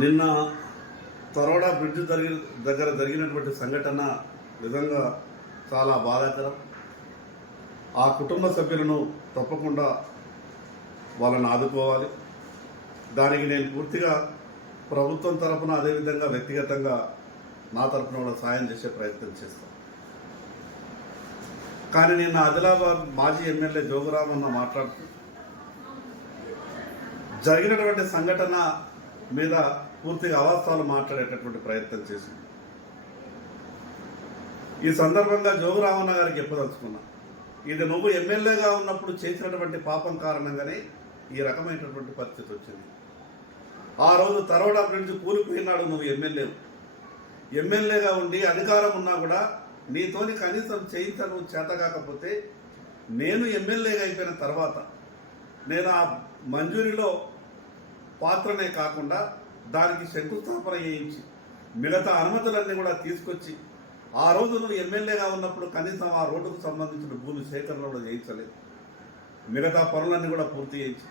నిన్న తరోడా బ్రిడ్జ్ జరిగిన దగ్గర జరిగినటువంటి సంఘటన నిజంగా చాలా బాధాకరం. ఆ కుటుంబ సభ్యులను తప్పకుండా వాళ్ళని ఆదుకోవాలి. దానికి నేను పూర్తిగా ప్రభుత్వం తరపున అదేవిధంగా వ్యక్తిగతంగా నా తరపున కూడా సాయం చేసే ప్రయత్నం చేస్తాను కానీ నిన్న ఆదిలాబాద్ మాజీ ఎమ్మెల్యే జోగురామన్న మాట్లాడుతూ జరిగినటువంటి సంఘటన మీద పూర్తిగా అవాస్తాలు మాట్లాడేటటువంటి ప్రయత్నం చేసింది. ఈ సందర్భంగా జోగురామన్న గారికి చెప్పదలుచుకున్నా ఇది నువ్వు ఎమ్మెల్యేగా ఉన్నప్పుడు చేసినటువంటి పాపం కారణంగానే ఈ రకమైనటువంటి పరిస్థితి వచ్చింది. ఆ రోజు తరోడా బ్రిడ్జ్ కూలిపోయినాడు నువ్వు ఎమ్మెల్యే. ఎమ్మెల్యేగా ఉండి అధికారం ఉన్నా కూడా నీతోని కనీసం చేయించను చేత కాకపోతే నేను ఎమ్మెల్యేగా అయిపోయిన తర్వాత నేను ఆ మంజూరీలో పాత్రనే కాకుండా దానికి శంకుస్థాపన చేయించి మిగతా అనుమతులన్నీ కూడా తీసుకొచ్చి ఆ రోజు నువ్వు ఎమ్మెల్యేగా ఉన్నప్పుడు కనీసం ఆ రోడ్డుకు సంబంధించిన భూమి సేకరణ కూడా చేయించలేదు. మిగతా పనులన్నీ కూడా పూర్తి చేయించి.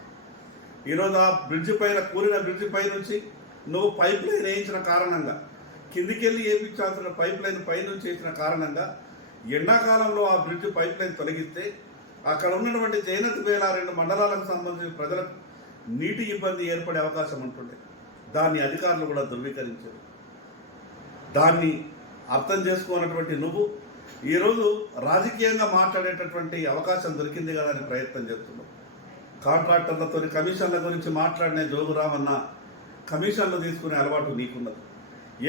ఈరోజు ఆ బ్రిడ్జి పైన కూలిన బ్రిడ్జి పై నుంచి నువ్వు పైప్ లైన్ వేయించిన కారణంగా కిందికెళ్ళి వేయించాల్సిన పైప్ లైన్ పైనుంచి వేసిన కారణంగా ఎండాకాలంలో ఆ బ్రిడ్జ్ పైప్ లైన్ తొలగిస్తే అక్కడ ఉన్నటువంటి జైనత్ వేల రెండు మండలాలకు సంబంధించిన ప్రజలకు నీటి ఇబ్బంది ఏర్పడే అవకాశం ఉంటుండే. దాన్ని అధికారులు కూడా ధృవీకరించారు. దాన్ని అర్థం చేసుకోనటువంటి నువ్వు ఈరోజు రాజకీయంగా మాట్లాడేటటువంటి అవకాశం దొరికింది కదా అని ప్రయత్నం చేస్తున్నావు. కాంట్రాక్టర్లతో కమిషన్ల గురించి మాట్లాడిన జోగురామన్న కమిషన్లు తీసుకునే అలవాటు నీకున్నది.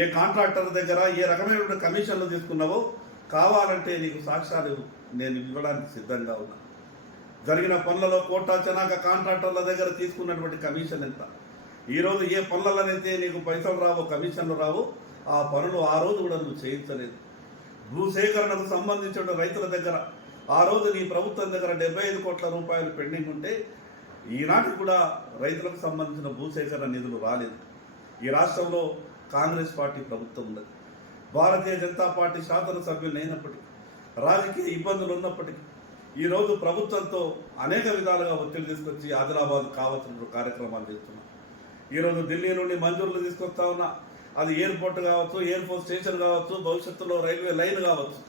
ఏ కాంట్రాక్టర్ దగ్గర ఏ రకమైనటువంటి కమిషన్లు తీసుకున్నావో కావాలంటే నీకు సాక్ష్యాలు నేను ఇవ్వడానికి సిద్ధంగా ఉన్నా. జరిగిన పనులలో కోటా చెనాక కాంట్రాక్టర్ల దగ్గర తీసుకున్నటువంటి కమిషన్ ఎంత? ఈరోజు ఏ పనులనైతే నీకు పైసలు రావు కమిషన్లు రావు ఆ పనులు ఆ రోజు కూడా నువ్వు చేయించలేదు. భూసేకరణకు సంబంధించిన రైతుల దగ్గర ఆ రోజు నీ ప్రభుత్వం దగ్గర డెబ్బై ఐదు కోట్ల రూపాయలు పెండింగ్ ఉంటే ఈనాటికి కూడా రైతులకు సంబంధించిన భూసేకరణ నిధులు రాలేదు. ఈ రాష్ట్రంలో కాంగ్రెస్ పార్టీ ప్రభుత్వం ఉన్నది. భారతీయ జనతా పార్టీ శాసనసభ్యులు అయినప్పటికీ రాజకీయ ఇబ్బందులు ఉన్నప్పటికీ ఈరోజు ప్రభుత్వంతో అనేక విధాలుగా ఒత్తిడి తీసుకొచ్చి ఆదిలాబాద్ కావాల్సిన కార్యక్రమాలు చేస్తున్నాం. ఈరోజు ఢిల్లీ నుండి మంజూరులు తీసుకొస్తా ఉన్నా. అది ఎయిర్పోర్ట్ కావచ్చు ఎయిర్పోర్ట్ స్టేషన్ కావచ్చు భవిష్యత్తులో రైల్వే లైన్ కావచ్చు.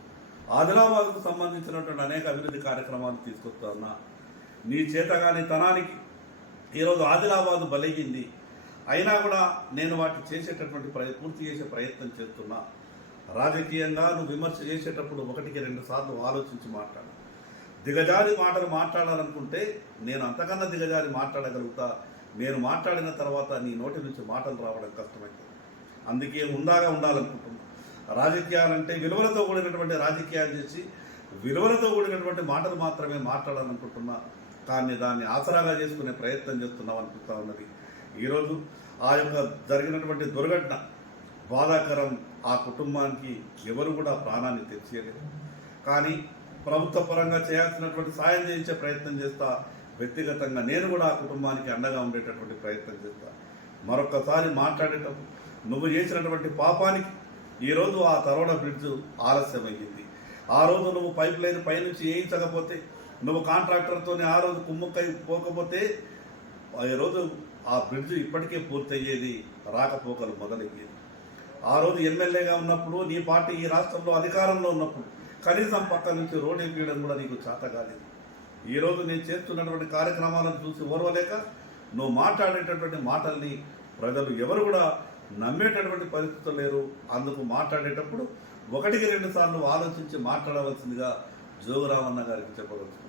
ఆదిలాబాద్కు సంబంధించినటువంటి అనేక అభివృద్ధి కార్యక్రమాలు తీసుకొస్తా ఉన్నా. నీ చేతగాని తనానికి ఈరోజు ఆదిలాబాద్ బలిగింది. అయినా కూడా నేను వాటిని చేసేటటువంటి ప్రయ పూర్తి చేసే ప్రయత్నం చేస్తున్నా. రాజకీయంగా నువ్వు విమర్శ చేసేటప్పుడు ఒకటికి రెండు సార్లు ఆలోచించి మాట్లాడు. దిగజారి మాటలు మాట్లాడాలనుకుంటే నేను అంతకన్నా దిగజారి మాట్లాడగలుగుతా. నేను మాట్లాడిన తర్వాత నీ నోటి నుంచి మాటలు రావడం కష్టమైంది అందుకే ఉందాగా ఉండాలనుకుంటున్నాను రాజకీయాలంటే విలువలతో కూడినటువంటి రాజకీయాలు చేసి విలువలతో కూడినటువంటి మాటలు మాత్రమే మాట్లాడాలనుకుంటున్నా. కానీ దాన్ని ఆసరాగా చేసుకునే ప్రయత్నం చేస్తున్నాం అనిపిస్తా ఉన్నది. ఈరోజు ఆ యొక్క జరిగినటువంటి దుర్ఘటన బాధాకరం ఆ కుటుంబానికి ఎవరు కూడా ప్రాణాన్ని తెచ్చేయలేదు. కానీ ప్రభుత్వ పరంగా చేయాల్సినటువంటి సాయం చేయించే ప్రయత్నం చేస్తా. వ్యక్తిగతంగా నేను కూడా ఆ కుటుంబానికి అండగా ఉండేటటువంటి ప్రయత్నం చేస్తా. మరొకసారి మాట్లాడేటప్పుడు నువ్వు చేసినటువంటి పాపానికి ఈరోజు ఆ తరోడ బ్రిడ్జ్ ఆలస్యమయ్యింది ఆ రోజు నువ్వు పైప్ లైన్ పైనుంచి వేయించకపోతే నువ్వు కాంట్రాక్టర్తోనే ఆ రోజు కుమ్ముక్కై పోకపోతే ఈ రోజు ఆ బ్రిడ్జ్ ఇప్పటికే పూర్తయ్యేది రాకపోకలు మొదలయ్యేది ఆ రోజు ఎమ్మెల్యేగా ఉన్నప్పుడు నీ పార్టీ ఈ రాష్ట్రంలో అధికారంలో ఉన్నప్పుడు కనీసం పక్క నుంచి రోడ్ వేయడం కూడా నీకు చేత కాలేదు. ఈ రోజు నేను చేస్తున్నటువంటి కార్యక్రమాలను చూసి ఓర్వలేక నువ్వు మాట్లాడేటటువంటి మాటల్ని ప్రజలు ఎవరు కూడా నమ్మేటటువంటి పరిస్థితులు లేరు. అందుకు మాట్లాడేటప్పుడు ఒకటికి రెండు సార్లు ఆలోచించి మాట్లాడవలసిందిగా జోగురామన్న గారికి చెప్పవచ్చు